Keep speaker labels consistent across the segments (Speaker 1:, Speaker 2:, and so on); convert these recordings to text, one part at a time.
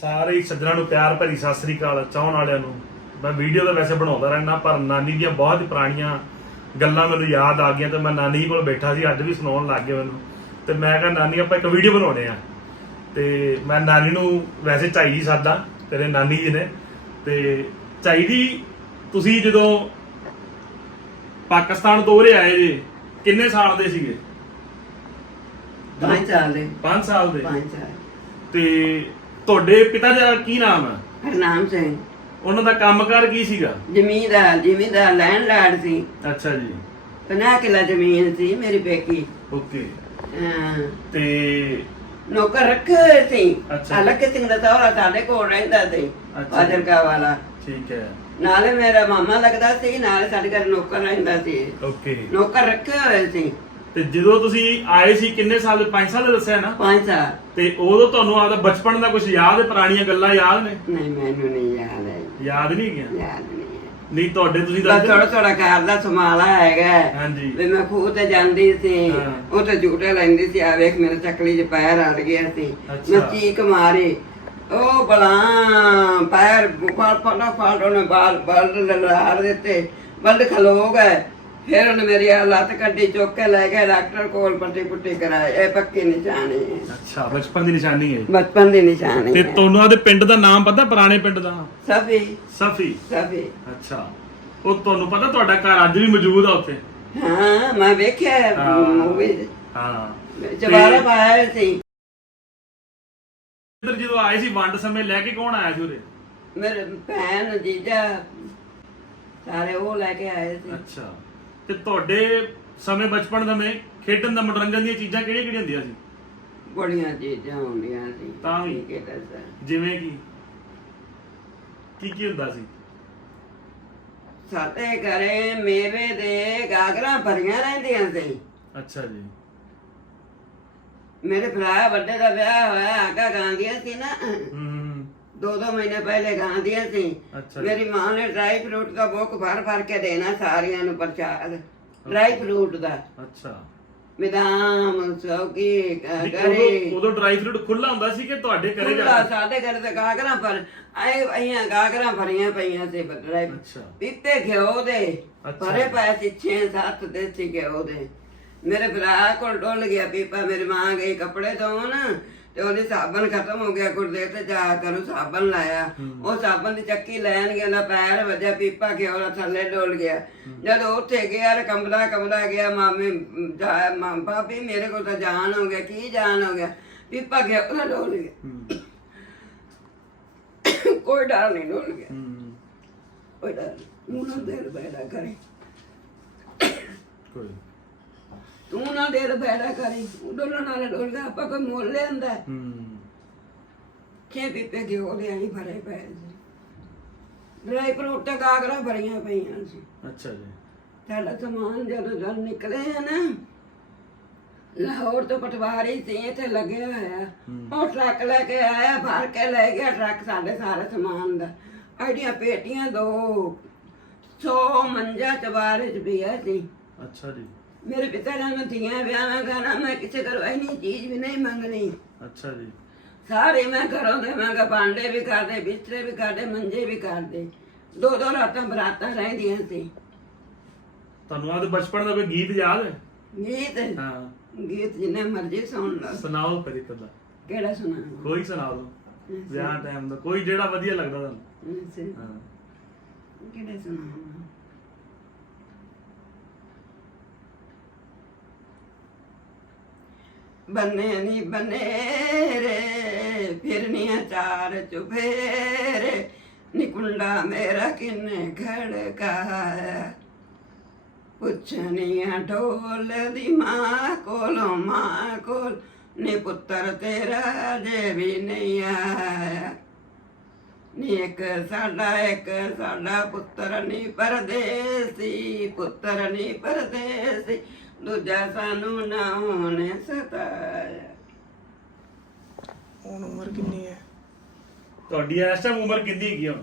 Speaker 1: ਸਾਰੇ ਹੀ ਸੱਜਣਾਂ ਨੂੰ ਪਿਆਰ ਭਰੀ ਸਤਿ ਸ੍ਰੀ ਅਕਾਲ ਚਾਹਣ ਵਾਲਿਆਂ ਨੂੰ। ਮੈਂ ਵੀਡੀਓ ਤਾਂ ਵੈਸੇ ਬਣਾਉਂਦਾ ਰਹਿਣਾ ਪਰ ਨਾਨੀ ਦੀਆਂ ਬਹੁਤ ਪੁਰਾਣੀਆਂ ਗੱਲਾਂ ਮੈਨੂੰ ਯਾਦ ਆ ਗਈਆਂ ਤੇ ਮੈਂ ਨਾਨੀ ਕੋਲ ਬੈਠਾ ਸੀ ਅੱਜ ਵੀ ਸੁਣਾਉਣ ਲੱਗ ਗਿਆ ਮੈਨੂੰ। ਤੇ ਮੈਂ ਕਿਹਾ ਨਾਨੀ ਆਪਾਂ ਇੱਕ ਵੀਡੀਓ ਬਣਾਉਣੇ ਆ। ਤੇ ਮੈਂ ਨਾਨੀ ਨੂੰ ਵੈਸੇ ਜੀ ਸਾਦਾ ਤੇਰੇ ਨਾਨੀ ਜੀ ਨੇ। ਤੇ ਜੀ ਤੁਸੀਂ ਜਦੋਂ ਪਾਕਿਸਤਾਨ ਤੋਂ ਉਰੇ ਆਏ ਜੀ ਕਿੰਨੇ ਸਾਲ ਦੇ ਸੀਗੇ?
Speaker 2: ਪੰਜ ਸਾਲ ਦੇ।
Speaker 1: 5 ਸਾਲ ਦੇ।
Speaker 2: ਪੰਜ ਸਾਲ।
Speaker 1: ਤੇ ਤੁਹਾਡੇ ਪਿਤਾ ਦਾ ਕੀ ਨਾਮ ਹੈ
Speaker 2: ਹਰਨਾਮ ਸਿੰਘ।
Speaker 1: ਉਹਨਾਂ ਦਾ ਕੰਮਕਾਰ ਕੀ ਸੀਗਾ?
Speaker 2: ਜ਼ਮੀਨਦਾਰ ਜ਼ਮੀਨਦਾਰ ਲੈਂਡਲਾਰਡ ਸੀ।
Speaker 1: ਅੱਛਾ ਜੀ।
Speaker 2: 50 ਕਿੱਲਾ ਜ਼ਮੀਨ ਸੀ ਮੇਰੀ ਪੇਕੀ।
Speaker 1: ਓਕੇ।
Speaker 2: ਹਾਂ,
Speaker 1: ਤੇ
Speaker 2: ਨੌਕਰ ਰੱਖੇ ਹੋਏ ਸੀ।
Speaker 1: ਅੱਛਾ।
Speaker 2: ਅਲੱਗ ਸਿੰਘ ਦਾ ਸਹੁਰਾ ਸਾਡੇ ਕੋਲ ਰਹਿੰਦਾ ਸੀ
Speaker 1: ਅੱਛਾ।
Speaker 2: ਫਾਜ਼ਿਲਕਾ ਵਾਲਾ।
Speaker 1: ਠੀਕ ਹੈ।
Speaker 2: ਨਾਲੇ ਮੇਰਾ ਮਾਮਾ ਲੱਗਦਾ ਸੀ ਨਾਲੇ ਸਾਡੇ ਘਰ ਨੌਕਰ ਰਹਿੰਦਾ ਸੀ।
Speaker 1: ਓਕੇ।
Speaker 2: ਨੌਕਰ ਰੱਖੇ ਹੋਏ ਸੀ।
Speaker 1: ਤੇ ਜਦੋਂ ਤੁਸੀਂ ਆਏ ਸੀ ਕਿੰਨੇ ਸਾਲ ਦੇ 5 ਸਾਲ ਦੇ ਦੱਸਿਆ ਨਾ?
Speaker 2: ਪੰਜ ਸਾਲ।
Speaker 1: ਤੇ ਉਦੋਂ ਤੁਹਾਨੂੰ ਆਪਦਾ ਬਚਪਨ ਦਾ ਕੁਝ ਯਾਦ ਹੈ ਪੁਰਾਣੀਆਂ ਗੱਲਾਂ ਯਾਦ ਨੇ?
Speaker 2: ਨਹੀਂ ਮੈਨੂੰ ਨਹੀਂ ਯਾਦ ਹੈ
Speaker 1: ਯਾਦ ਨਹੀਂ ਗਿਆ
Speaker 2: ਯਾਦ ਨਹੀਂ ਹੈ।
Speaker 1: ਨਹੀਂ ਤੁਹਾਡੇ ਤੁਸੀਂ
Speaker 2: ਬਸ ਥੋੜਾ ਥੋੜਾ ਘਰ ਦਾ ਸਮਾਲਾ ਹੈਗਾ
Speaker 1: ਹਾਂਜੀ।
Speaker 2: ਵੀ ਮੈਂ ਖੂਹ ਤੇ ਜਾਂਦੀ ਸੀ।
Speaker 1: ਹਾਂ।
Speaker 2: ਉਹ ਤੇ ਝੂਟੇ ਲੈਂਦੀ ਸੀ। ਆ ਵੇਖ ਮੇਰੇ ਚੱਕਲੀ 'ਚ ਪੈਰ ਅੜ ਗਿਆ ਸੀ।
Speaker 1: ਅੱਛਾ।
Speaker 2: ਮੈਂ ਚੀਕ ਮਾਰੀ। ਉਹ ਬਲਾ ਪੈਰ ਫੜ ਫੜਾ ਫੜ ਉਹਨੇ ਬਾਲ ਬਲਦ ਲਲਾਰ ਦਿੱਤੇ। ਬਲਦ ਖਲੋ ਗਏ। ਫਿਰ ਉਹਨੇ ਮੇਰੀ ਆਹ ਲੱਤ ਕੱਢੀ ਚੁੱਕ ਕੇ ਲੈ ਗਏ ਡਾਕਟਰ ਕੋਲ ਪੱਟੀ ਪੁੱਟੀ ਕਰਾਏ ਇਹ ਪੱਕੀ ਨਿਸ਼ਾਨੀ ਹੈ।
Speaker 1: ਅੱਛਾ ਬਚਪਨ ਦੀ ਨਿਸ਼ਾਨੀ ਹੈ
Speaker 2: ਬਚਪਨ ਦੀ ਨਿਸ਼ਾਨੀ
Speaker 1: ਤੇ
Speaker 2: ਹੈ।
Speaker 1: ਤੁਹਾਨੂੰ ਆਦੇ ਪਿੰਡ ਦਾ ਨਾਮ ਪਤਾ ਪੁਰਾਣੇ ਪਿੰਡ ਦਾ?
Speaker 2: ਸਭੀ
Speaker 1: ਸਫੀ?
Speaker 2: ਸਭੀ
Speaker 1: ਅੱਛਾ। ਉਹ ਤੁਹਾਨੂੰ ਪਤਾ ਤੁਹਾਡਾ ਘਰ ਅੱਜ ਵੀ ਮੌਜੂਦ ਆ ਉੱਥੇ?
Speaker 2: ਹਾਂ ਮੈਂ ਵੇਖਿਆ
Speaker 1: ਹਾਂ।
Speaker 2: ਮੂਵੀ।
Speaker 1: ਹਾਂ।
Speaker 2: ਜਵਾਰਾ ਪਾਇਆ ਸੀ।
Speaker 1: ਇੱਧਰ ਜਦੋਂ ਆਏ ਸੀ ਵੰਡ ਸਮੇਂ ਲੈ ਕੇ ਕੌਣ ਆਇਆ ਸੀ ਉਰੇ?
Speaker 2: ਮੇਰੇ ਭੈਣ ਜੀਜਾ ਸਾਰੇ ਉਹ ਲੈ ਕੇ ਆਏ ਸੀ।
Speaker 1: ਅੱਛਾ। ਤੇ ਤੁਹਾਡੇ ਸਮੇਂ ਬਚਪਨ ਸਮੇਂ ਖੇਡਣ ਦਾ ਮਨੋਰੰਜਨ ਦੀਆਂ ਚੀਜ਼ਾਂ ਕਿਹੜੀਆਂ ਕਿਹੜੀਆਂ ਹੁੰਦੀਆਂ ਸੀ?
Speaker 2: ਬੜੀਆਂ ਚੀਜ਼ਾਂ ਹੁੰਦੀਆਂ ਸੀ।
Speaker 1: ਤਾਂ ਵੀ?
Speaker 2: ਕੀ ਦੱਸਾਂ।
Speaker 1: ਜਿਵੇਂ ਕਿ? ਕੀ ਕੀ ਹੁੰਦਾ ਸੀ?
Speaker 2: ਸਾਡੇ ਘਰੇ ਮੇਵੇ ਦੇ ਗਾਗਰਾਂ ਭਰੀਆਂ ਰਹਿੰਦੀਆਂ ਸੀ।
Speaker 1: ਅੱਛਾ ਜੀ।
Speaker 2: ਮੇਰੇ ਭਰਾ ਵੱਡੇ ਦਾ ਵਿਆਹ ਹੋਇਆ ਆਗਾ ਗਾਂਦੀਆਂ ਸੀ ਨਾ।
Speaker 1: ਹੂੰ
Speaker 2: ਦੋ ਦੋ ਮਹੀਨੇ ਪਹਿਲੇ ਗਾਂਦੀਆਂ ਸੀ।
Speaker 1: ਅੱਛਾ ਜੀ।
Speaker 2: ਮੇਰੀ ਮਾਂ ਨੇ ਡਰਾਈ ਫਰੂਟ ਦਾ ਬੁੱਕ ਭਰ ਭਰ ਕੇ ਦੇਣਾ ਸਾਰਿਆਂ ਨੂੰ ਪ੍ਰਸ਼ਾਦ ਡਰਾਈ ਫਰੂਟ ਦਾ।
Speaker 1: ਅੱਛਾ।
Speaker 2: ਬਦਾਮ ਸੌਕੀ
Speaker 1: ਵੀ
Speaker 2: ਗਰੇ
Speaker 1: ਉਦੋਂ ਉਦੋਂ ਡਰਾਈ ਫਰੂਟ ਖੁੱਲਾ ਹੁੰਦਾ ਸੀ ਕਿ ਤੁਹਾਡੇ ਘਰੇ ਜਾ
Speaker 2: ਖੁੱਲਾ ਸਾਡੇ ਘਰ ਤੇ ਗਾਗਰਾਂ ਪਰ ਆਏ ਅਈਆਂ ਗਾਗਰਾਂ ਭਰੀਆਂ ਪਈਆਂ ਸੀ ਡਰਾਈ
Speaker 1: ਅੱਛਾ।
Speaker 2: ਪੀਤੇ ਘਿਓ ਦੇ।
Speaker 1: ਅੱਛਾ।
Speaker 2: ਭਰੇ ਪਏ ਸੀ 6-7 ਦੇਸੀ ਘਿਓ ਦੇ। ਮੇਰੇ ਭਰਾ ਕੋਲ ਡੁੱਲ ਗਿਆ ਪੀਪਾ ਮੇਰੀ ਮਾਂ ਗਈ ਕੱਪੜੇ ਧੋਣ। ਤੇ ਉਹਦੀ ਸਾਬਣ ਖਤਮ ਹੋ ਗਿਆ ਕੁੜਦੇ ਤੇ ਜਾ ਕਰੋ ਸਾਬਣ ਲਾਇਆ। ਉਹ ਸਾਬਣ ਦੀ ਚੱਕੀ ਲੈਣ ਗਿਆ ਨਾ ਪੈਰ ਵਜਾ ਪੀਪਾ ਘਿਓ ਦਾ ਥੱਲੇ ਡੁੱਲ ਗਿਆ। ਜਦੋਂ ਉੱਥੇ ਗਿਆ ਕੰਬਦਾ ਕੰਬਦਾ ਗਿਆ ਮਾਮੇ ਜਾ ਮਾਂ ਭਾਬੀ ਮੇਰੇ ਕੋਲ ਤਾਂ ਜਾਨ ਹੋ ਗਿਆ ਕੀ ਜਾਨ ਹੋ ਗਿਆ? ਪੀਪਾ ਘਿਓ ਦਾ ਡੁੱਲ ਗਿਆ। ਕੋਈ ਡਰ ਨਹੀਂ ਡੁੱਲ ਗਿਆ। ਕੋਈ ਡਰ ਉਹਨਾਂ ਦੇਰ ਬੈਠਾ ਕਰੇ।
Speaker 1: ਕੋਈ
Speaker 2: ਤੂੰ ਨਾ ਦੇਰ ਬੈਠਾ ਕਰੀ ਡੋਲਣ ਵਾਲੇ ਡੋਲਦਾ ਆਪਾਂ ਕੋਈ ਮੁੱਲ ਲੈਂਦਾ
Speaker 1: ਹੂੰ
Speaker 2: ਛੇ ਪੀਪੇ ਘਿਓ ਦੇ ਆਈ ਭਰੇ ਪਏ ਸੀ। ਡਰਾਈ ਫਰੂਟ ਤੇ ਗਾਗਰਾਂ ਭਰੀਆਂ ਪਈਆਂ ਸੀ।
Speaker 1: ਅੱਛਾ ਜੀ।
Speaker 2: ਸਾਡਾ ਸਮਾਨ ਜਦੋਂ ਜਦ ਨਿਕਲੇ ਆ ਨਾ ਲਾਹੌਰ ਤੋਂ ਪਟਵਾਰੀ ਸੀ ਇੱਥੇ ਲੱਗਿਆ ਹੋਇਆ। ਉਹ ਟਰੱਕ ਲੈ ਕੇ ਆਇਆ ਭਰ ਕੇ ਲੈ ਗਿਆ ਟਰੱਕ ਸਾਡੇ ਸਾਰੇ ਸਮਾਨ ਦਾ। ਆਈਡੀਆਂ ਪੇਟੀਆਂ ਦੋ ਸੌ ਮੰਜਾ ਚਵਾਰੇ ਚ ਪਿਆ ਸੀ।
Speaker 1: ਅੱਛਾ ਜੀ।
Speaker 2: ਮੇਰੇ ਪਿਤਾ ਨੇ ਮੈਂ ਧੀਆਂ ਵਿਆਹਾਂ ਕਰਨਾ ਮੈਂ ਕਿਸੇ ਘਰੋਂ ਇੰਨੀ ਚੀਜ਼ ਵੀ ਨਹੀਂ ਮੰਗਣੀ।
Speaker 1: ਅੱਛਾ ਜੀ।
Speaker 2: ਸਾਰੇ ਮੈਂ ਘਰੋਂ ਦੇ ਮੰਗਾ ਭਾਂਡੇ ਵੀ ਕਰਦੇ ਬਿਸਤਰੇ ਵੀ ਕਰਦੇ ਮੰਜੇ ਵੀ ਕਰਦੇ ਦੋ ਦੋ ਰਾਤਾਂ ਬਰਾਤਾਂ ਰਹਿੰਦੀਆਂ ਸੀ।
Speaker 1: ਤੁਹਾਨੂੰ ਆਦੇ ਬਚਪਨ ਦਾ ਕੋਈ ਗੀਤ ਯਾਦ ਹੈ?
Speaker 2: ਗੀਤ?
Speaker 1: ਹਾਂ।
Speaker 2: ਗੀਤ ਜਿੰਨੇ ਮਰਜ਼ੀ ਸੁਣ ਲਓ।
Speaker 1: ਸੁਣਾਓ ਇੱਕ ਅੱਧਾ।
Speaker 2: ਕਿਹੜਾ ਸੁਣਾ
Speaker 1: ਕੋਈ ਸੁਣਾ ਦਿਓ। ਵਿਆਹ ਟਾਈਮ ਦਾ। ਕੋਈ ਜਿਹੜਾ ਵਧੀਆ ਲੱਗਦਾ ਤੁਹਾਨੂੰ। ਹਾਂ।
Speaker 2: ਕਿਹੜਾ ਸੁਣਾ ਬੰਨੇ ਨੀ ਬੰਨੇ ਫਿਰਨੀਆਂ ਚਾਰ ਚੁਫੇਰੇ ਨਿਕੁੰਡਾ ਮੇਰਾ ਕਿੰਨੇ ਖੜਕਾਇਆ ਪੁੱਛਨੀਆਂ ਢੋਲ ਦੀ ਮਾਂ ਕੋਲੋਂ, ਮਾਂ ਕੋਲ ਨੀ ਪੁੱਤਰ ਤੇਰਾ ਜੇ ਵੀ ਨਹੀਂ ਆਇਆ। ਨੀ ਇੱਕ ਸਾਡਾ ਇੱਕ ਸਾਡਾ ਪੁੱਤਰ ਨੀ ਪਰਦੇਸੀ, ਪੁੱਤਰ ਨੀ ਪਰਦੇਸੀ। ਦੂਜਾ ਸਾਨੂੰ ਨਾ ਉਹਨੇ ਸਤਾਇਆ।
Speaker 3: ਹੁਣ ਉਮਰ ਕਿੰਨੀ ਹੈ?
Speaker 1: ਤੁਹਾਡੀ ਇਸ ਟਾਈਮ ਉਮਰ ਕਿੰਨੀ ਹੈਗੀ ਹੁਣ?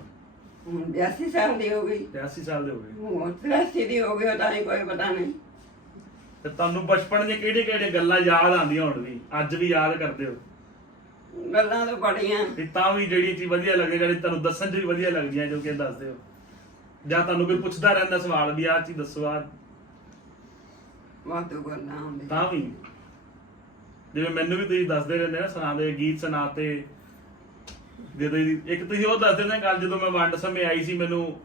Speaker 2: ਹੁਣ 82 ਸਾਲ ਦੀ ਹੋ ਗਈ।
Speaker 1: 83 ਸਾਲ ਦੇ ਹੋ ਗਏ
Speaker 2: ਹੁਣ 83 ਦੀ ਹੋ ਗਈ ਤਾਂ ਹੀ ਕੋਈ ਪਤਾ ਨਹੀਂ।
Speaker 1: ਤੇ ਤੁਹਾਨੂੰ ਬਚਪਨ ਦੀਆਂ ਕਿਹੜੇ ਕਿਹੜੇ ਗੱਲਾਂ ਯਾਦ ਆਉਂਦੀਆਂ ਹੁਣ ਵੀ? ਅੱਜ ਵੀ ਯਾਦ ਕਰਦੇ ਹੋ?
Speaker 2: ਗੱਲਾਂ ਤਾਂ ਬੜੀਆਂ।
Speaker 1: ਤੇ ਤਾਂ ਵੀ ਜਿਹੜੀ ਚੀਜ਼ ਵਧੀਆ ਲੱਗੇ ਜਿਹੜੀ ਤੁਹਾਨੂੰ ਦੱਸਣ 'ਚ ਵੀ ਵਧੀਆ ਲੱਗਦੀਆਂ ਜੋ ਕਿ ਦੱਸਦੇ ਹੋ। ਜਾਂ ਤੁਹਾਨੂੰ ਕੋਈ ਪੁੱਛਦਾ ਰਹਿੰਦਾ ਸਵਾਲ ਵੀ ਆਹ ਚੀਜ਼ ਦੱਸੋ ਆ
Speaker 2: ਵਾਧੂ ਗੱਲਾਂ ਹੁੰਦੀਆਂ।
Speaker 1: ਤਾਂ ਵੀ ਜਿਵੇਂ ਮੈਨੂੰ ਵੀ ਤੁਸੀਂ ਦੱਸਦੇ ਰਹਿੰਦੇ ਨਾ ਸੁਣਾਦੇ ਗੀਤ ਸੁਣਾਤੇ ਜਦੋਂ ਹੀ- ਇੱਕ ਤੁਸੀਂ ਉਹ ਦੱਸਦੇ ਨਾ ਗੱਲ ਜਦੋਂ ਮੈਂ ਵੰਡ ਸਮੇਂ ਆਈ ਸੀ ਮੈਨੂੰ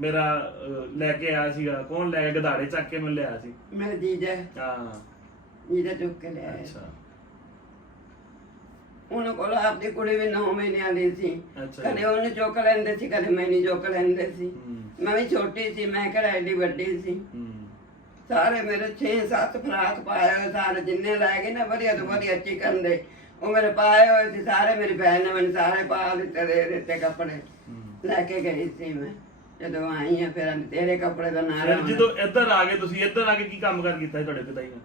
Speaker 1: ਮੇਰਾ ਅਹ, ਲੈ ਕੇ ਆਇਆ ਸੀਗਾ ਕੌਣ ਲੈ ਕੇ ਗਧਾੜੇ ਚੱਕ ਕੇ ਮੈਨੂੰ ਲਿਆਇਆ ਸੀ।
Speaker 2: ਮੇਰੇ ਜੀਜਾ।
Speaker 1: ਹਾਂ।
Speaker 2: ਜੀਜਾ ਚੁੱਕ ਕੇ ਲਿਆਇਆ
Speaker 1: ਅੱਛਾ।
Speaker 2: ਉਹਨਾਂ ਕੋਲ ਆਪਦੀ ਕੁੜੀ ਵੀ 9 ਮਹੀਨਿਆਂ ਦੀ ਸੀ।
Speaker 1: ਅੱਛਾ।
Speaker 2: ਕਦੇ ਉਹਨੂੰ ਚੁੱਕ ਲੈਂਦੇ ਸੀ ਕਦੇ ਮੈਂ ਨਹੀਂ ਚੁੱਕ ਲੈਂਦੇ ਸੀ।
Speaker 1: ਹੂੰ।
Speaker 2: ਮੈਂ ਵੀ ਛੋਟੀ ਸੀ ਮੈਂ ਕਿਹੜਾ ਐਡੀ ਵੱਡੀ ਸੀ।
Speaker 1: ਹੂੰ।
Speaker 2: ਸਾਰੇ ਮੇਰੇ 6-7 ਫਰਾਕ ਪਾਏ ਹੋਏ ਸਾਰੇ ਜਿੰਨੇ ਲੈ ਗਏ ਨਾ ਵਧੀਆ ਤੋਂ ਵਧੀਆ ਚਿਕਨ ਦੇ। ਉਹ ਮੇਰੇ ਪਾਏ ਹੋਏ ਸੀ ਸਾਰੇ ਮੇਰੀ ਭੈਣ ਨੇ ਮੈਨੂੰ ਸਾਰੇ ਪਾ ਦਿੱਤੇ ਦੇ ਦਿੱਤੇ ਕੱਪੜੇ। ਲੈ ਕੇ ਗਈ ਸੀ ਮੈਂ। ਜਦੋਂ ਆਈ ਆ ਫਿਰ ਤੇਰੇ ਕੱਪੜੇ ਦਾ ਨਾਂ
Speaker 1: ਫਿਰ ਜਦੋਂ ਇੱਧਰ ਆ ਗਏ ਤੁਸੀਂ ਇੱਧਰ ਆ ਕੇ ਕੀ ਕੰਮ ਕਰ ਕੀਤਾ ਸੀ ਤੁਹਾਡੇ ਪਿਤਾ ਜੀ ਨੇ?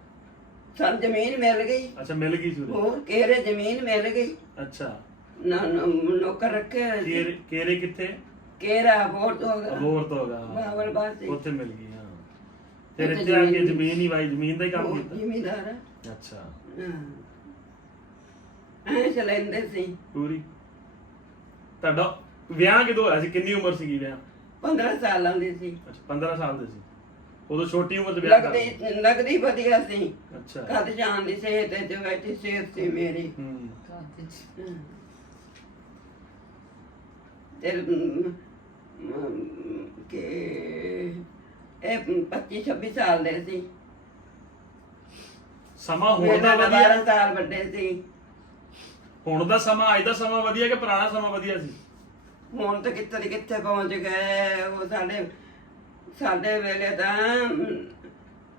Speaker 2: ਸਾਨੂੰ ਜ਼ਮੀਨ ਮਿਲ ਗਈ।
Speaker 1: ਅੱਛਾ ਮਿਲ ਗਈ ਸੀ ਉਰੇ?
Speaker 2: ਹੋਰ ਕਿਹੜੇ ਜ਼ਮੀਨ ਮਿਲ ਗਈ?
Speaker 1: ਅੱਛਾ।
Speaker 2: ਨਾ ਨਾ- ਨੌਕਰ ਰੱਖੇ ਹੋਏ ਸੀ।
Speaker 1: ਕੇਰੇ ਕੇਰੇ ਕਿੱਥੇ?
Speaker 2: ਕਿਹੜਾ ਬਹੁਤ ਹੋ ਗਿਆ
Speaker 1: ਅਬੋਰ ਤੋਂ ਹੋਗਾ
Speaker 2: ਬਾਬਰ ਬਾਸੀ।
Speaker 1: ਉੱਥੇ ਮਿਲ ਗਈ। ਫਿਰ ਇੱਥੇ ਆ ਕੇ
Speaker 2: ਜ਼ਮੀਨ-
Speaker 1: ਹੀ ਵਾਈ ਜ਼ਮੀਨ ਦਾ ਹੀ ਕੰਮ ਕੀਤਾ।
Speaker 2: ਜ਼ਿਮੀਦਾਰ
Speaker 1: ਅੱਛਾ।
Speaker 2: ਐ ਚਲਾਉਂਦੇ ਸੀ।
Speaker 1: ਪੂਰੀ। ਤੁਹਾਡਾ ਵਿਆਹ ਕਦੋਂ ਹੋਇਆ ਸੀ? ਕਿੰਨੀ ਉਮਰ ਸੀਗੀ ਵਿਆਹ?
Speaker 2: 15 ਸਾਲਾਂ ਦੀ ਸੀ।
Speaker 1: ਅੱਛਾ 15 ਸਾਲ ਦੇ ਸੀ। ਉਦੋਂ ਛੋਟੀ ਉਮਰ 'ਚ ਵਿਆਹ ਕਰ ਲਿਆ।
Speaker 2: ਲੱਗਦੀ ਲੱਗਦੀ ਵਧੀਆ ਸੀ।
Speaker 1: ਅੱਛਾ।
Speaker 2: ਕਦ ਜਾਣ ਦੀ ਸਿਹਤ ਤੇ ਜੋ ਬੈਠੀ ਸਿਹਤ ਸੀ ਮੇਰੀ।
Speaker 1: ਹੂੰ।
Speaker 2: ਹਾਂ। ਤੇ ਮ- ਮ- ਕਿ ਇਹ 25 26 ਸਾਲ ਦੇ ਸੀ।
Speaker 1: ਸਮਾਂ ਹੁਣ ਦਾ ਵਧੀਆ?
Speaker 2: 12 ਸਾਲ ਵੱਡੇ ਸੀ।
Speaker 1: ਹੁਣ ਦਾ ਸਮਾਂ ਅੱਜ ਦਾ ਸਮਾਂ ਵਧੀਆ ਕਿ ਪੁਰਾਣਾ ਸਮਾਂ ਵਧੀਆ ਸੀ?
Speaker 2: ਹੁਣ ਤਾਂ ਕਿੱਥੇ ਦੀ ਕਿੱਥੇ ਪਹੁੰਚ ਗਏ ਉਹ ਸਾਡੇ ਸਾਡੇ ਵੇਲੇ ਤਾਂ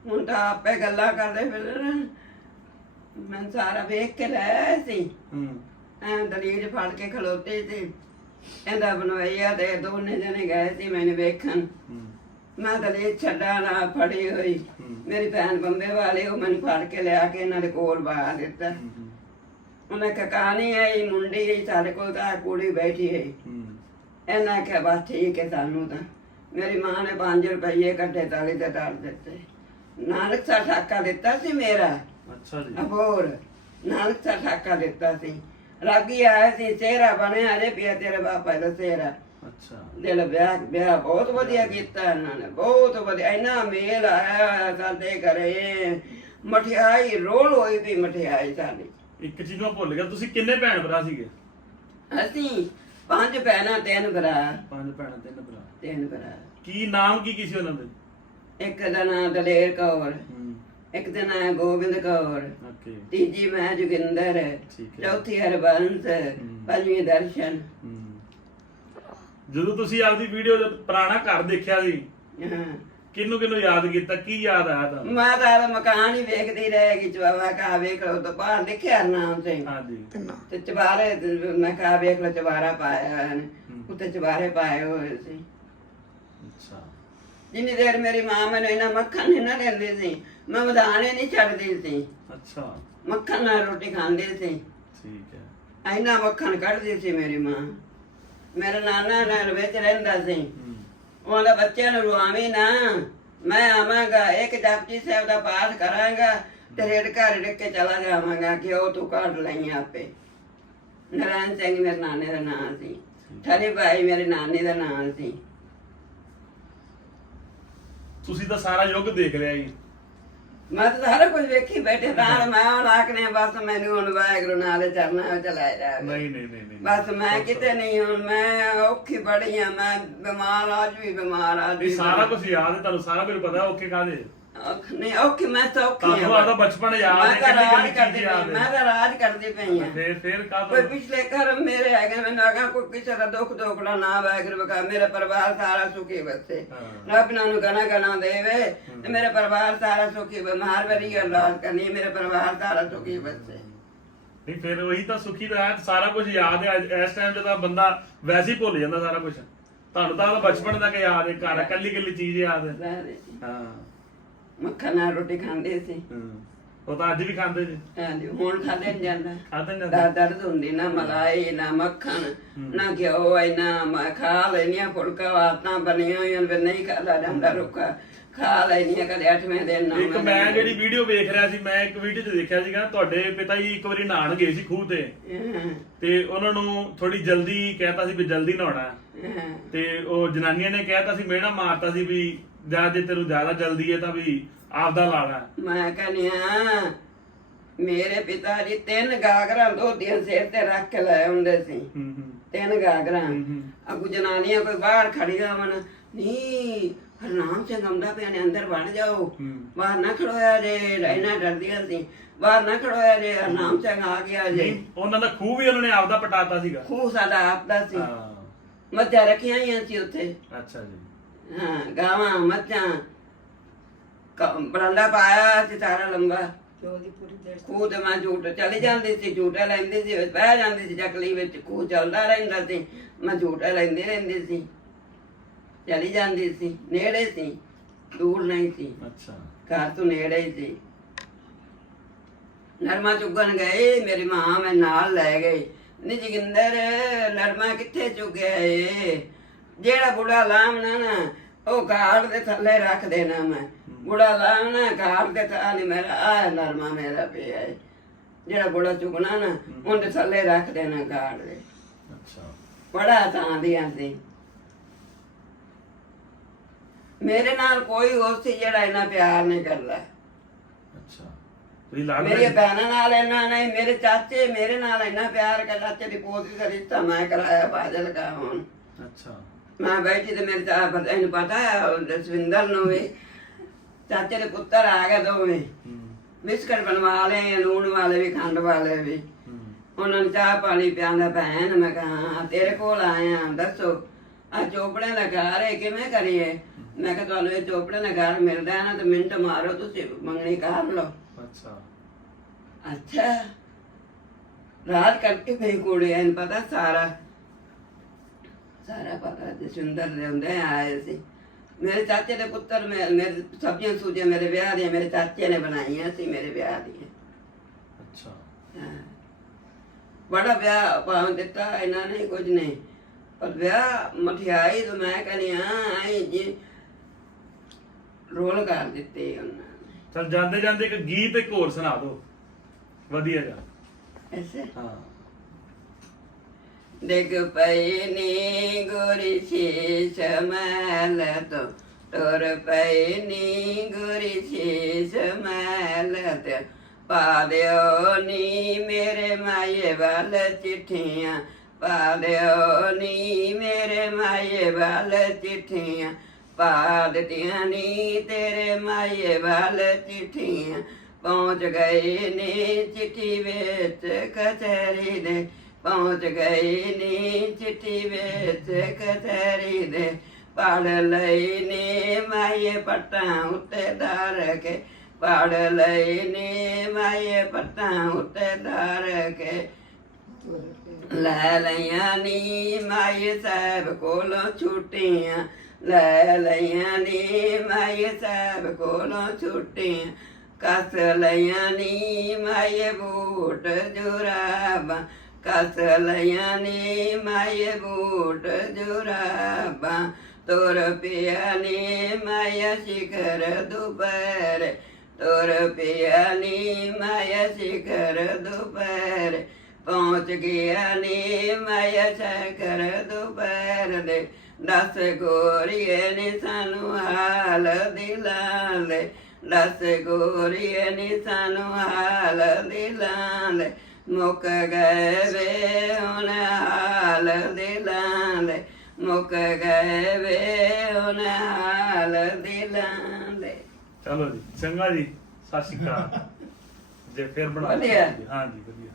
Speaker 2: ਹੁਣ ਤਾਂ ਆਪੇ ਗੱਲਾਂ ਕਰਦੇ ਫਿਰ ਮੈਂ ਸਾਰਾ ਵੇਖ ਕੇ ਲੈ ਸੀ।
Speaker 1: ਹੂੰ।
Speaker 2: ਐ ਦਲੀਲ ਫੜ ਕੇ ਖਲੋਤੇ ਸੀ। ਇਹਦਾ ਬਣਵਾਈਆ ਤੇ ਦੋਨੇ ਜਣੇ ਗਏ ਸੀ ਮੈਨੂੰ ਵੇਖਣ।
Speaker 1: ਹੂੰ।
Speaker 2: ਮੈਂ ਦਲੀਲ ਛੱਡਾ ਨਾ ਫੜੀ ਹੋਈ।
Speaker 1: ਹੂੰ।
Speaker 2: ਮੇਰੀ ਭੈਣ ਬੰਬੇ ਵਾਲੇ ਉਹ ਮੈਨੂੰ ਫੜ ਕੇ ਲਿਆ ਕੇ ਇਹਨਾਂ ਦੇ ਕੋਲ ਬਾਹਰ ਦਿੱਤਾ।
Speaker 1: ਹੂੰ, ਹੂੰ,
Speaker 2: ਉਹਨੇ ਕਿਹਾ ਕਹਾਣੀ ਆਈ ਮੁੰਡੀ? ਆਈ ਸਾਡੇ ਕੋਲ ਤਾਂ ਕੁੜੀ ਬੈਠੀ ਹੈ
Speaker 1: ਹੂੰ
Speaker 2: ਇਹਨਾਂ ਕਿਹਾ ਬਸ ਠੀਕ ਹੈ ਸਾਨੂੰ ਤਾਂ। ਮੇਰੀ ਮਾਂ ਨੇ 5 ਰੁਪਏ ਕੱਢੇ ਤਾਲੀ ਤੇ ਡਾਲ ਦਿੱਤੇ। ਨਾਨਕ ਸਾ ਠਾਕਾ ਦਿੱਤਾ ਸੀ ਮੇਰਾ।
Speaker 1: ਅੱਛਾ ਜੀ।
Speaker 2: ਅਬੋਰ ਨਾਨਕ ਸਾ ਠਾਕਾ ਦਿੱਤਾ ਸੀ। ਰਾਗੀ ਆਇਆ ਸੀ ਚਿਹਰਾ ਬਣਿਆ ਅਰੇ ਪਿਆ ਤੇਰੇ ਬਾਪਾ ਦਾ ਚਿਹਰਾ।
Speaker 1: ਅੱਛਾ।
Speaker 2: ਦਿਲ ਵਿਆਹ ਵਿਆਹ ਬਹੁਤ ਵਧੀਆ ਕੀਤਾ ਇਹਨਾਂ ਨੇ ਬਹੁਤ ਵਧੀਆ। ਇੰਨਾ ਮੇਲ ਆਇਆ ਹੋਇਆ ਸਾਡੇ ਘਰੇ। ਮਠਿਆਈ ਰੋਲ ਹੋਈ ਵੀ ਮਠਿਆਈ ਸਾਡੀ।
Speaker 1: ਇੱਕ ਚੀਜ਼ ਮੈਂ ਭੁੱਲ ਗਿਆ ਤੁਸੀਂ ਕਿੰਨੇ ਭੈਣ ਭਰਾ ਸੀਗੇ?
Speaker 2: ਅਸੀਂ ਪੰਜ ਭੈਣਾਂ ਤਿੰਨ ਭਰਾ।
Speaker 1: ਪੰਜ ਭੈਣਾਂ ਤਿੰਨ ਭਰਾ।
Speaker 2: ਤਿੰਨ ਭਰਾ।
Speaker 1: ਕੀ ਨਾਮ ਕੀ ਕੀ ਸੀ ਉਹਨਾਂ ਦੇ?
Speaker 2: ਇੱਕ ਦਾ ਨਾਂ ਦਲੇਰ ਕੌਰ ਇੱਕ ਦਾ ਨਾਂ ਗੋਬਿੰਦ ਕੌਰ ਤੀਜੀ ਮੈਂ ਜੋਗਿੰਦਰ। ਚੌਥੀ ਹਰਬੰਸ ਪੰਜਵੀਂ ਦਰਸ਼ਨ।
Speaker 1: ਜਦੋਂ ਤੁਸੀਂ ਆਪਦੀ ਵੀਡੀਓ ਦਾ ਪੁਰਾਣਾ ਘਰ ਦੇਖਿਆ ਸੀ
Speaker 2: ਹਾਂ।
Speaker 1: ਕਿਹਨੂੰ ਕਿਹਨੂੰ ਯਾਦ ਕੀਤਾ? ਕੀ ਯਾਦ ਆਇਆ ਤੁਹਾਨੂੰ?
Speaker 2: ਮੈਂ ਤਾਂ ਆਪਦਾ ਮਕਾਨ ਹੀ ਵੇਖਦੀ ਰਹਿ ਗਈ ਚਵਾਵਾ ਕਾ ਵੇਖ ਲਓ ਤਾਂ ਬਾਹਰ ਲਿਖਿਆ ਨਾਮ
Speaker 1: ਹਾਂਜੀ।
Speaker 2: ਤੇ ਚਵਾਰੇ ਮੈਂ ਕਹਾ ਵੇਖ ਲਓ ਚਵਾਰਾ ਪਾਇਆ ਹੋਇਆ ਨੇ। ਉੱਤੇ ਚਵਾਰੇ ਪਾਏ ਹੋਏ ਸੀ।
Speaker 1: ਅੱਛਾ।
Speaker 2: ਜਿੰਨੀ ਦੇਰ ਮੇਰੀ ਮਾਂ ਮੈਨੂੰ ਇਹਨਾਂ ਮੱਖਣ ਨਹੀਂ ਨਾ ਦਿੰਦੀ ਸੀ ਮੈਂ ਮਧਾਣੇ ਨਹੀਂ ਛੱਡਦੀ ਸੀ।
Speaker 1: ਅੱਛਾ।
Speaker 2: ਮੱਖਣ ਨਾਲ ਰੋਟੀ ਖਾਂਦੀ ਸੀ।
Speaker 1: ਠੀਕ ਹੈ।
Speaker 2: ਇੰਨਾ ਮੱਖਣ ਕੱਢਦੀ ਸੀ ਮੇਰੀ ਮਾਂ। ਮੇਰਾ ਨਾਨਾ ਨਾਲ ਵਿੱਚ ਰਹਿੰਦਾ ਸੀ। ਉਹਦਾ ਬੱਚਿਆਂ ਨੂੰ ਰੁਆਵੀਂ ਨਾ। ਮੈਂ ਆਵਾਂਗਾ ਇੱਕ ਜਪਜੀ ਸਾਹਿਬ ਦਾ ਪਾਠ ਕਰਾਂਗਾ ਤੇ ਰੇੜ ਘਰ ਡਿੱਗ ਕੇ ਚਲਾ ਜਾਵਾਂਗਾ ਕਿ ਉਹ ਤੂੰ ਕੱਢ ਲਈ ਆਪੇ। ਨਰਾਇਣ ਸਿੰਘ ਮੇਰੇ ਨਾਨੇ ਦਾ ਨਾਮ ਸੀ। ਠਰੀ ਭਾਈ ਮੇਰੇ ਨਾਨੇ ਦਾ ਨਾਮ ਸੀ।
Speaker 1: ਤੁਸੀਂ ਤਾਂ ਸਾਰਾ ਯੁੱਗ ਦੇਖ ਲਿਆ ਜੀ।
Speaker 2: ਮੈਂ ਤਾਂ ਸਾਰਾ ਕੁਝ ਵੇਖੀ ਬੈਠੇ ਤਾਂ ਮੈਂ ਹੁਣ ਆਖਨੇ ਬਸ ਮੈਨੂੰ ਹੁਣ ਵਾਹਿਗੁਰੂ ਨਾਲ ਚਰਨਾਂ ਵਿੱਚ ਲੈ ਜਾਵੇ।
Speaker 1: ਨਹੀਂ ਨਹੀਂ ਨਹੀਂ ਨਹੀਂ
Speaker 2: ਬਸ ਮੈਂ ਕਿਤੇ ਨਹੀਂ ਹੁਣ ਮੈਂ ਔਖੀ ਬੜੀ ਆ ਮੈਂ ਬਿਮਾਰ ਅੱਜ ਵੀ ਬਿਮਾਰ ਆ
Speaker 1: ਵੀ ਸਾਰਾ ਕੁਝ ਯਾਦ ਹੈ ਤੁਹਾਨੂੰ ਸਾਰਾ ਕੁਝ ਪਤਾ ਓਕੇ ਕਾਦੇ
Speaker 2: ਔਖ ਨਹੀਂ ਔਖੀ ਮੈਂ ਤਾਂ ਔਖੀ
Speaker 1: ਤੁਹਾਨੂੰ
Speaker 2: ਆ
Speaker 1: ਆਦਾ ਬਚਪਨ ਯਾਦ
Speaker 2: ਮੈਂ
Speaker 1: ਹੈ
Speaker 2: ਤਾਂ
Speaker 1: ਕਿੰਨੀ
Speaker 2: ਰਾਜ
Speaker 1: ਕਿੰਨੀ
Speaker 2: ਕਰਦੀ
Speaker 1: ਚੀਜ਼
Speaker 2: ਪਈ
Speaker 1: ਯਾਦ
Speaker 2: ਮੈਂ
Speaker 1: ਹੈ
Speaker 2: ਤਾਂ ਰਾਜ ਕਰਦੀ ਪਈ ਆ
Speaker 1: ਫੇਰ ਫੇਰ
Speaker 2: ਕੋਈ
Speaker 1: ਕਾਹਤੋਂ
Speaker 2: ਪਿਛਲੇ ਕਰਮ ਮੇਰੇ ਹੈਗੇ ਮੈਨੂੰ ਆਗਾ ਕੋਈ ਕਿਸੇ ਦਾ ਦੁੱਖ ਦੋਖੜਾ ਨਾ ਵਾਹਿਗੁਰੂ ਬਕਾ ਮੇਰਾ ਪਰਿਵਾਰ ਸਾਰਾ ਸੁਖੀ ਵਸੇ
Speaker 1: ਹਾਂ।
Speaker 2: ਰੱਬ ਨੂੰ ਗਣਾ ਗਣਾ ਦੇਵੇ ਤੇ ਮੇਰੇ ਪਰਿਵਾਰ ਸਾਰਾ ਸੁਖੀ ਵਸੇ ਮਾਰ ਵਰੀ ਅਰਦਾਸ ਕਰਨੀ ਮੇਰੇ ਪਰਿਵਾਰ ਸਾਰਾ ਸੁਖੀ ਵਸੇ
Speaker 1: ਨਹੀਂ ਫਿਰ ਉਹੀ ਤਾਂ ਸੁਖੀ ਦਾ ਹੈ ਸਾਰਾ ਕੁਝ ਯਾਦ ਹੈ। ਅੱਜ- ਇਸ ਟਾਈਮ ਤੇ ਤਾਂ ਬੰਦਾ ਵੈਸੇ ਹੀ ਭੁੱਲ ਜਾਂਦਾ ਸਾਰਾ ਕੁਝ। ਤੁਹਾਨੂੰ ਤਾਂ ਉਹਦਾ ਬਚਪਨ ਦਾ ਕਿ ਯਾਦ ਹੈ ਘਰ ਕੱਲੀ ਕੱਲੀ ਚੀਜ਼ ਯਾਦ ਹੈ। ਹਾਂ।
Speaker 2: ਮੱਖਣ ਨਾਲ ਰੋਟੀ ਖਾਂਦੇ ਸੀ
Speaker 1: ਹੂੰ। ਉਹ ਤਾਂ ਅੱਜ ਵੀ ਖਾਂਦੇ ਜੀ
Speaker 2: ਹਾਂਜੀ ਹੁਣ ਖਾਦੇ ਨਹੀਂ ਜਾਂਦਾ
Speaker 1: ਖਾਂਦੇ ਨੇ
Speaker 2: ਦਾ ਦਰਦ ਹੁੰਦੀ ਨਾ ਮਲਾਈ ਨਾ ਮੱਖਣ ਨਾ ਘਿਓ ਇੰਨਾ ਮ- ਖਾ ਲੈਣੀਆਂ ਫੁਲਕਾ ਆਤਾਂ ਬਣੀਆਂ ਹੋਈਆਂ ਵੀ ਨਹੀਂ ਖਾਦਾ ਜਾਂਦਾ ਰੁੱਖਾ ਖਾ ਲੈਣੀ ਆ ਕਦੇ 8ਵੇਂ ਦਿਨ
Speaker 1: ਇੱਕ
Speaker 2: ਨੌਵੇਂ
Speaker 1: ਮੈਂ। ਜਿਹੜੀ ਵੀਡੀਓ ਵੇਖ ਰਿਹਾ ਸੀ ਮੈਂ ਇੱਕ ਵੀਡੀਓ 'ਚ ਦੇਖਿਆ ਸੀਗਾ ਤੁਹਾਡੇ ਪਿਤਾ ਜੀ ਇੱਕ ਵਾਰੀ ਨਹਾਣ ਗਏ ਸੀ ਖੂਹ ਤੇ
Speaker 2: ਹਾਂ,
Speaker 1: ਤੇ ਉਹਨਾਂ ਨੂੰ ਥੋੜੀ ਜਲਦੀ ਕਹਿਤਾ ਸੀ ਵੀ ਜਲਦੀ ਨਹਾਉਣਾ ਹੈ।
Speaker 2: ਹਾਂ।
Speaker 1: ਤੇ ਉਹ ਜਨਾਨੀਆਂ ਨੇ ਕਹਿਤਾ ਸੀ ਮੇਣਾ ਮਾਰਤਾ ਸੀ ਵੀ ਜਾਂ ਜੇ ਤੈਨੂੰ ਜ਼ਿਆਦਾ ਜਲਦੀ ਹੈ ਤਾਂ ਵੀ ਆਪਦਾ ਲਾਣਾ।
Speaker 2: ਮੈਂ ਕਹਿੰਦੀ ਹਾਂ ਮੇਰੇ ਪਿਤਾ ਜੀ ਤਿੰਨ ਗਾਗਰਾਂ ਦੋਧੀਆਂ ਸਿਰ ਤੇ ਰੱਖ ਕੇ ਲੈ ਆਉਂਦੇ ਸੀ।
Speaker 1: ਹੂੰ ਹੂੰ।
Speaker 2: ਤਿੰਨ ਗਾਗਰਾਂ।
Speaker 1: ਹੂੰ।
Speaker 2: ਅਗੂ ਜਨਾਨੀਆਂ ਕੋਈ ਬਾਹਰ ਖੜੀਆਂ ਮਨ ਨਹੀਂ ਹਰਨਾਮ ਸਿੰਘ ਆਉਂਦਾ ਪਿਆ ਨੇ ਅੰਦਰ ਵੜ ਜਾਓ। ਬਾਹਰ ਨਾ ਖੜੋਇਆ ਜੇ ਰਹਿਣਾ ਡਰਦੀਆਂ ਸੀ। ਬਾਹਰ ਨਾ ਖੜੋਇਆ ਜੇ ਹਰਨਾਮ ਸਿੰਘ ਆ ਗਿਆ ਜੇ।
Speaker 1: ਉਹਨਾਂ ਦਾ ਖੂਹ ਵੀ ਉਹਨਾਂ ਨੇ ਆਪਦਾ ਪਟਾਤਾ ਸੀਗਾ।
Speaker 2: ਖੂਹ ਸਾਡਾ ਆਪਦਾ ਸੀ।
Speaker 1: ਹਾਂ।
Speaker 2: ਮੱਝਾਂ ਰੱਖੀਆਂ ਹੀ ਸੀ ਉੱਥੇ।
Speaker 1: ਅੱਛਾ ਜੀ।
Speaker 2: ਹਾਂ ਗਾਵਾਂ ਮੱਝਾਂ ਕ- ਬਰਾਂਡਾ ਪਾਇਆ ਸੀ ਸਾਰਾ ਲੰਬਾ। ਖੂਹ ਤੇ ਮੈਂ ਝੂਟ ਚਲੇ ਜਾਂਦੀ ਸੀ ਝੂਟਾ ਲੈਂਦੀ ਸੀ ਬਹਿ ਜਾਂਦੀ ਸੀ ਚੱਕਲੀ ਵਿੱਚ ਖੂਹ ਚੱਲਦਾ ਰਹਿੰਦਾ ਸੀ ਮੈਂ ਝੂਟਾ ਲੈਂਦੀ ਰਹਿੰਦੀ ਸੀ। ਚਲੀ ਜਾਂਦੀ ਸੀ ਨੇੜੇ ਸੀ ਦੂਰ ਨਹੀਂ ਸੀ।
Speaker 1: ਅੱਛਾ।
Speaker 2: ਘਰ ਤੋਂ ਨੇੜੇ ਹੀ ਸੀ। ਨਰਮਾ ਚੁਗਣ ਗਏ ਮੇਰੀ ਮਾਂ ਮੈਂ ਨਾਲ ਲੈ ਗਈ। ਨੀ ਜੋਗਿੰਦਰ ਨਰਮਾ ਕਿੱਥੇ ਚੁਗਿਆ ਏ? ਜਿਹੜਾ ਬੁੜਾ ਲਾਮਣਾ ਨਾ ਉਹ ਗਾੜ ਦੇ ਥੱਲੇ ਰੱਖ ਦੇਣਾ ਮੈਂ। ਬੁੜਾ ਲਾਮਣਾ ਗਾੜ ਦੇ ਥੱਲੇ ਮੇਰਾ ਆ ਨਰਮਾ ਮੇਰਾ ਪਿਆ ਏ। ਜਿਹੜਾ ਬੁੜਾ ਚੁਗਣਾ ਨਾ ਉਹਦੇ ਥੱਲੇ ਰੱਖ ਦੇਣਾ ਗਾੜ ਦੇ।
Speaker 1: ਅੱਛਾ।
Speaker 2: ਬੜਾ ਤਾਂ ਦੀਆਂ ਸੀ ਮੇਰੇ ਨਾਲ ਕੋਈ ਹੋਰ ਸੀ ਜਿਹੜਾ ਇਹਨਾਂ ਪਿਆਰ ਨਹੀਂ ਕਰਦਾ।
Speaker 1: ਅੱਛਾ। ਤੁਸੀਂ
Speaker 2: ਮੇਰੀਆਂ ਭੈਣਾਂ ਨਾਲ ਇੰਨਾ ਨਹੀਂ ਮੇਰੇ ਚਾਚੇ ਮੇਰੇ ਨਾਲ ਇੰਨਾ ਪਿਆਰ ਕਰ ਚਾਚੇ ਦੀ ਪੋਤੀ ਦਾ ਰਿਸ਼ਤਾ ਮੈਂ ਕਰਾਇਆ ਬਾਦਲ ਕਾ ਹੁਣ
Speaker 1: ਅੱਛਾ।
Speaker 2: ਮੈਂ ਬੈਠੀ ਤੇ ਮੇਰੇ ਚਾ ਪਤਾ ਇਹਨੂੰ ਪਤਾ ਹੈ ਜਸਵਿੰਦਰ ਨੂੰ ਵੀ। ਚਾਚੇ ਦੇ ਪੁੱਤਰ ਆ ਗਏ ਦੋਵੇਂ। ਬਿਸਕਟ ਬਣਵਾ ਲਏ ਲੂਣ ਵਾਲੇ ਵੀ ਖੰਡ ਵਾਲੇ ਵੀ। ਉਹਨਾਂ ਨੂੰ ਚਾਹ ਪਾਣੀ ਪਿਆਉਂਦਾ ਭੈਣ ਮੈਂ ਕਹਾ ਹਾਂ ਤੇਰੇ ਕੋਲ ਆਏ ਆ ਦੱਸੋ ਆ ਚੋਪੜਿਆਂ ਦਾ ਘਰ ਹੈ ਕਿਵੇਂ ਕਰੀਏ? ਮੈਂ ਕਿਹਾ ਤੁਹਾਨੂੰ ਇਹ ਚੋਪੜਿਆਂ ਦਾ ਘਰ ਮਿਲਦਾ ਹੈ ਨਾ ਤੇ ਮਿੰਟ ਮਾਰੋ ਤੁਸੀਂ ਮੰਗਣੀ ਕਰ ਲਓ?
Speaker 1: ਅੱਛਾ।
Speaker 2: ਅੱਛਾ। ਰਾਤ ਕਰਕੇ ਫੇ ਕੋੜੇ ਐਨ ਪਤਾ ਸਾਰਾ। ਸਾਰਾ ਪਤਾ ਜਸਵਿੰਦਰ ਦੇ ਹੁੰਦੇ ਆਏ ਸੀ। ਮੇਰੇ ਚਾਚੇ ਦੇ ਪੁੱਤਰ ਮੇ- ਮੇਰੇ ਸਬਜ਼ੀਆਂ ਸੂਜੀਆਂ ਮੇਰੇ ਵਿਆਹ ਦੀਆਂ ਮੇਰੇ ਚਾਚੇ ਨੇ ਬਣਾਈਆਂ ਸੀ ਮੇਰੇ ਵਿਆਹ ਦੀਆਂ।
Speaker 1: ਅੱਛਾ।
Speaker 2: ਹਾਂ। ਬੜਾ ਵਿਆਹ ਪਾਉਂ ਦਿੱਤਾ ਇਹਨਾਂ ਨੇ ਕੁਝ ਨਹੀਂ। ਪਰ ਵਿਆਹ ਮਠਿਆਈ ਤਾਂ ਮੈਂ ਕਹਿੰਦੀ ਹਾਂ ਆਈ ਜੀ ਰੋਲ ਕਰ ਦਿੱਤੇ ਉਹਨਾਂ ਨੇ।
Speaker 1: ਚਲ ਜਾਂਦੇ ਜਾਂਦੇ ਇੱਕ ਗੀਤ ਇੱਕ ਹੋਰ ਸੁਣਾ ਦਿਓ। ਵਧੀਆ ਜਿਹਾ।
Speaker 2: ਐਸੇ?
Speaker 1: ਹਾਂ।
Speaker 2: ਡਿੱਗ ਪਈ ਨੀ ਗੁਰੀ ਸ਼ੀਸ਼ ਮੈਲ ਤੋਂ। ਤੁਰ ਪਈ ਨੀ ਗੁਰੀ ਸ਼ੀਸ਼ ਮੈਲ ਪਾ ਦਿਓ ਨੀ ਮੇਰੇ ਮਾਏ ਵੱਲ ਚਿੱਠੀਆਂ। ਪਾ ਦਿਓ ਨੀ ਮੇਰੇ ਮਾਏ ਵੱਲ ਚਿੱਠੀਆਂ। ਪਾ ਦਿੱਤੀਆਂ ਨੀ ਤੇਰੇ ਮਾਏ ਵੱਲ ਚਿੱਠੀਆਂ। ਪਹੁੰਚ ਗਏ ਨੇ ਚਿੱਠੀ ਵਿੱਚ ਕਚਹਿਰੀ ਦੇ। ਪਹੁੰਚ ਗਈ ਨੀ ਚਿੱਠੀ ਵਿੱਚ ਕਚਹਿਰੀ ਦੇ ਪੜ ਲਈ ਨੇ ਮਾਏ ਪੱਟਾਂ ਉੱਤੇ ਧਰ ਕੇ ਪੜ ਲਈ ਨੇ ਮਾਏ ਪੱਟਾਂ ਉੱਤੇ ਧਰ ਕੇ ਲੈ ਲਈਆਂ ਨੀ ਮਾਏ ਸਾਹਿਬ ਕੋਲੋਂ ਛੁੱਟੀਆਂ ਲੈ ਲਈਆਂ ਨੀ ਮਾਏ ਸਾਹਿਬ ਕੋਲੋਂ ਛੁੱਟੀਆਂ ਕਸ ਲਈਆਂ ਨੀ ਮਾਏ ਬੂਟ ਜੁਰਾਬਾਂ ਕਸ ਲਈਆਂ ਨੀ ਮਾਏ ਬੂਟ ਜੁਰਾਬਾਂ, ਤੁਰ ਪਿਆ ਨੀ ਮਾਇਆ ਸ਼ਿਖਰ ਦੁਪਹਿਰ, ਤੁਰ ਪਿਆ ਨੀ ਮਾਇਆ ਸ਼ਿਖਰ ਦੁਪਹਿਰ, ਪਹੁੰਚ ਗਿਆ ਨੀ ਮਾਇਆ ਸ਼ਿਖਰ ਦੁਪਹਿਰ ਦੇ, ਦਸ ਗੋਰੀਏ ਨੇ ਸਾਨੂੰ ਹਾਲ ਮੁੱਕ ਗਏ ਵੇ ਹੁਣ ਹਾਲ ਦਿਲਾਂ ਦੇ। ਮੁੱਕ ਗਏ ਵੇ ਹੁਣ ਹਾਲ ਦਿਲਾਂ ਦੇ।
Speaker 1: ਚਲੋ ਜੀ ਚੰਗਾ ਜੀ ਸਤਿ ਸ਼੍ਰੀ ਅਕਾਲ। ਜੇ ਫਿਰ ਬਣਾ
Speaker 2: ਵਧੀਆ।
Speaker 1: ਹਾਂ ਜੀ ਵਧੀਆ।